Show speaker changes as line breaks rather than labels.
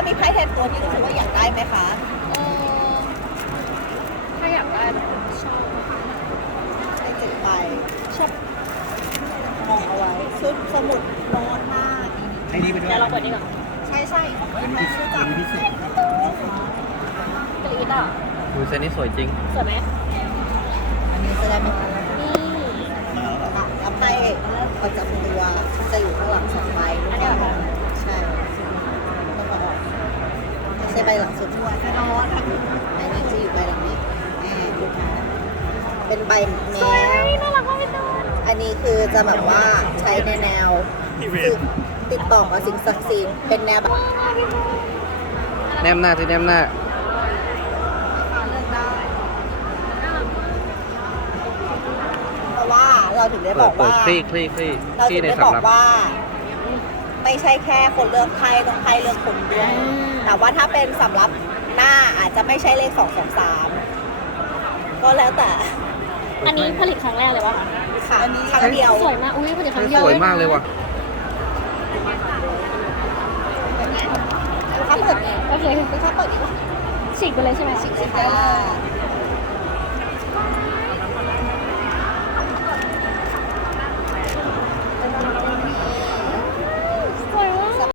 มีไพ่แทนตัวที่รู้สึกว่าอยากได้ไหมคะ
เออถ้าอยากได้แบบชอบ
ได้7 ใบ
ชอบ
มองเอาไว้ชุดสมุดโน้ตหน้า
ไอ้นี่ไปด้วย
เดี๋ยวเราเปิดนี่ก่อน
ใช่ใช่ชื่อจัก
พิเศษ
กรีดอ่ะ
ดูเซตนี้สวยจริง
สวยไหม
อันนี้จะได้ไหมคะ
นี่
รับไปออกจากตัวจะอยู่ข้างหลัง2 ใบ
อันนี้เหรอคะ
ใช่ต้องมาออกไม่ใช่ใบหลังสุดแน่นอนอันนี้จะอยู่ใบหลังนี้ลูกค้าเป็นใบแน
สวยว น่ารักมากพี่ตูน
อันนี้คือจะแบบว่าใช้ในแนวคือติดต่อกับสิ่งศักดิ์สิทธิ์เป็นแนวแบบ
ว้าวพี่ตูน
แนมหน้าที่แนมหน้า
เลือกได้เพราะว่าเราถึงได้บอก
เปิด
ว่า
คลี่
เรา
คลี่
ถึง
ใน
ได้บอก
สำรับ
ว่า ไม่ใช่แค่คนเลือกไพ่ต้องไพ่เลือกคนด้วยแต่ว่าถ้าเป็นสำหรับหน้าอาจจะไม่ใช่เลข2 2 3ก็แล้วแต่
อันนี้ผลิตครั้งแรกเลยวะคะ
ค่ะครั้งเดียว
สวยมาก อุ้ยผลิตครั้งเดียว
สวยมากเลยว่ะ
ลูกค้าเปิด
โอเค
ลูกค้าเปิดดีกว่า
ฉีกไปเลยใช่ไหมฉีก
ค่ะ